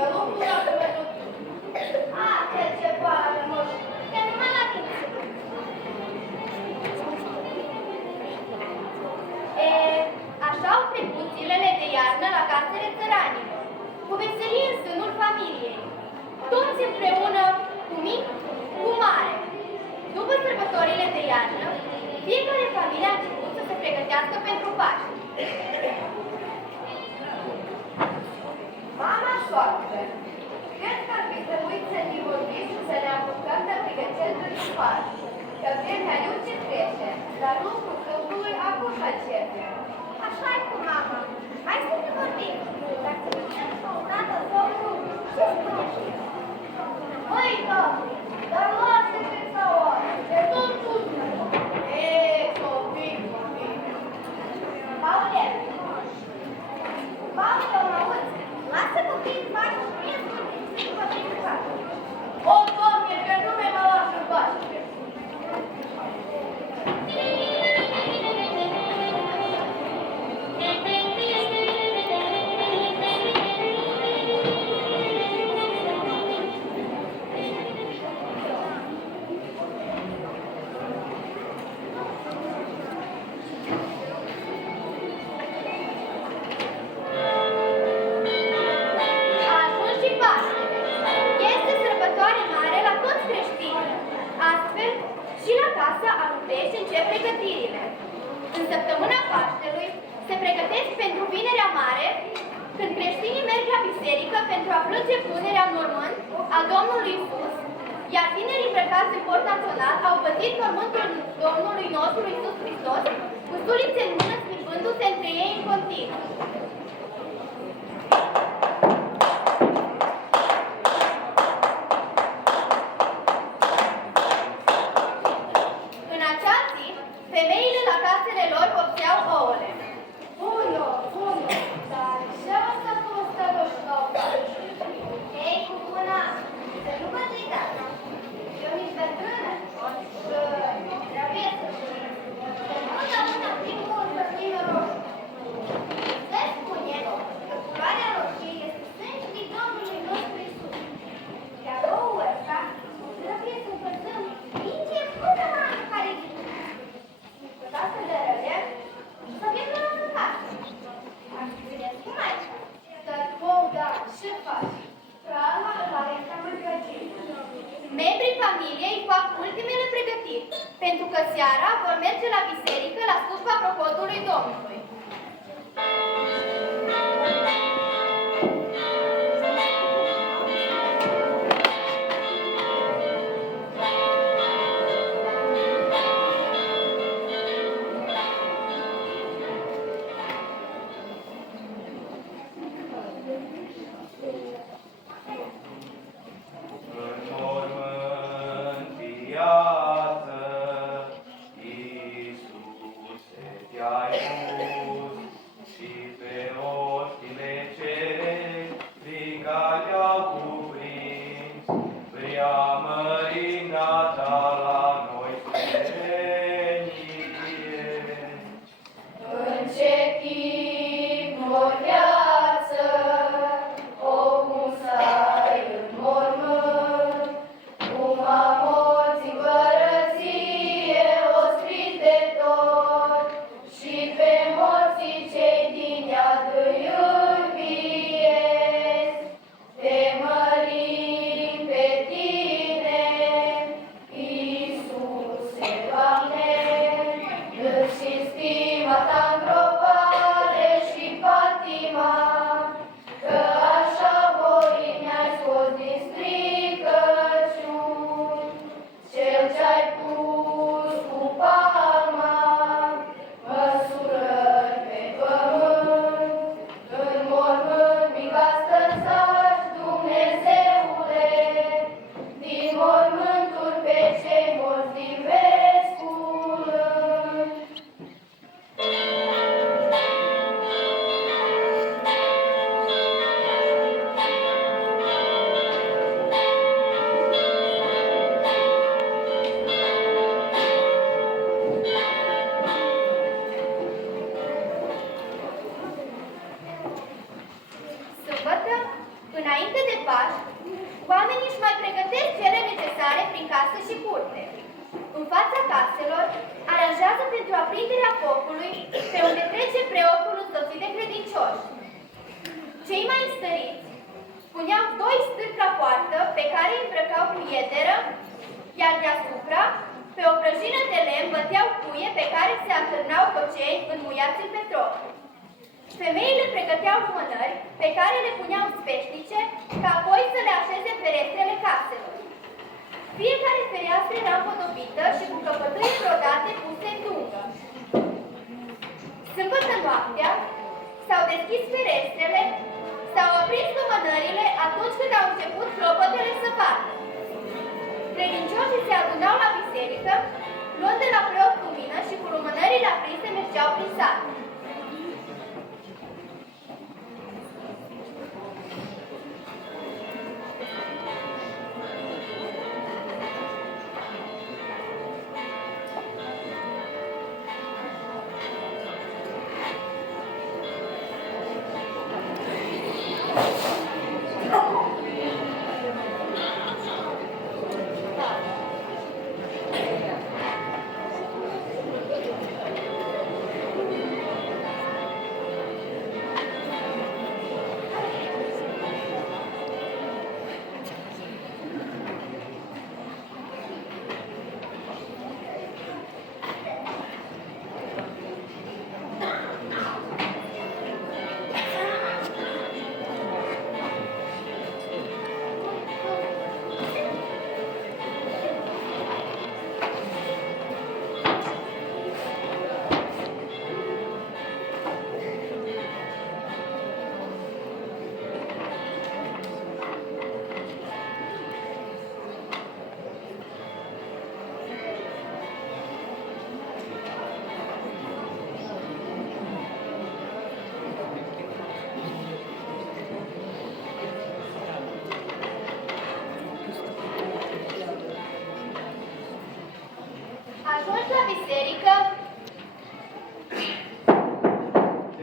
Să nu pun acum pentru tine. Ce boală de moș, că numai la tine se duc. Așa au trecut zilele de iarnă la casele țăranilor, cu veselie în sânul familiei, toți împreună, cu mic, cu mare. După sărbătorile de iarnă, fiecare familie a început să se pregătească pentru Paște. Mama soacră, cred că ar fi trebuit să ne vorbim și să ne apucăm de pregătiri pentru Paște, că vremea nu ce trece, dar lucrul câmpului acum începe. Așa-i cu mama. Hai să ne vorbim. Dacă vedem că o dată somnul, ce spune? Măi, doamne, dar lasă-te să oare, de tot sus-mă. Copii. Paulel, mă auzi, lasă copiii în pace și mie să vorbim în pace. O, Doamne, că nu mă lasă în pace. Încep pregătirile. În săptămâna Paștelui se pregătesc pentru Vinerea Mare, când creștinii merg la biserică pentru a plânge punerea în mormânt a Domnului Iisus, iar tinerii îmbrăcați în port național au păzit mormântul Domnului nostru Iisus Hristos, cu sulițe în mână, schimbându-se între ei în continuu. Femeile la casele lor copseau ouăle. Bună, dar ce o să costă doștopă? Ei, cu bună, să nu vă uitați. Eu nici bătrână, trebuie să știu. De întotdeauna primul să fie roșu. Se spune că culoarea roșie este sângele Domnului nostru Iisus. Iar ouă ăsta trebuie să încălzăm minge până la anul care vine. Să de răle, să vin la casă. Aș vedeți cum aici. Dar, da, ce faci? Prana la ăsta mâncăcii. Membrii familiei fac ultimele pregătiri, pentru că seara vor merge la biserică la slujba Procotului Domnului. Înainte de Paști, oamenii își mai pregătesc cele necesare prin casă și curte. În fața caselor, aranjează pentru aprinderea focului, pe unde trece preotul însoțit de credincioși. Cei mai înstăriți puneau 2 stâlpi la poartă, pe care îi îmbrăcau cu iederă, iar deasupra, pe o prăjină de lemn, băteau cuie pe care se atârnau cocei înmuiați în petrol. Femeile pregăteau lumânări, pe care le puneau în sfeșnice, ca apoi să le așeze în ferestrele caselor. Fiecare fereastră era împodobită și cu căpătâi brodate puse în dungă. Sâmbătă noaptea s-au deschis ferestrele, s-au aprins lumânările atunci când au început clopotele să bată. Credincioșii se adunau la biserică, luând de la preot lumină și cu lumânările aprinse mergeau prin sat. Ajungi la biserică.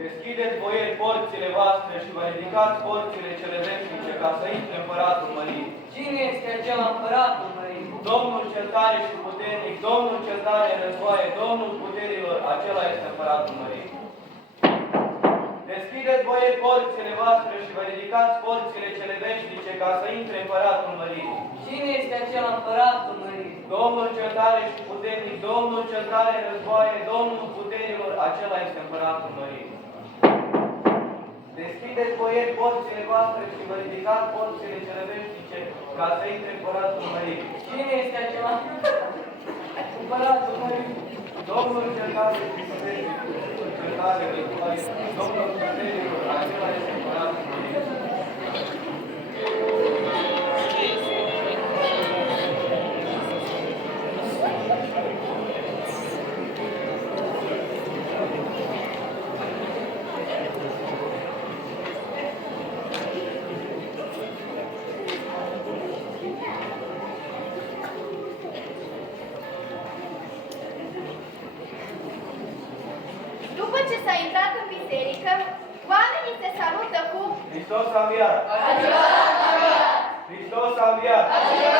Deschideți, boieri, porțile voastre și vă ridicați porțile cele veșnice, ca să intre împăratul mării. Cine este acela împăratul mării? Domnul cel tare și puternic, Domnul cel tare în războaie, Domnul puterilor, acela este împăratul mării. Deschideți, boieri, porțile voastre și vă ridicați porțile cele veșnice, ca să intre împăratul mării. Cine este acela împăratul mării? Domnul cel tare și puternic, Domnul cel tare în războaie, Domnul puterilor, acela este împăratul mării. Deschideți, boieri, porțile voastre și vă ridicați porțile cele veșnice, ca să intre împăratul mării. Cine este acela împăratul mării? Domnul cel tare și puternic, cel tare în războaie, Domnul puterilor, acela este împăratul mării. După ce s-a intrat în biserică, oamenii se salută cu Hristos a înviat! Hristos a înviat! Hristos a înviat!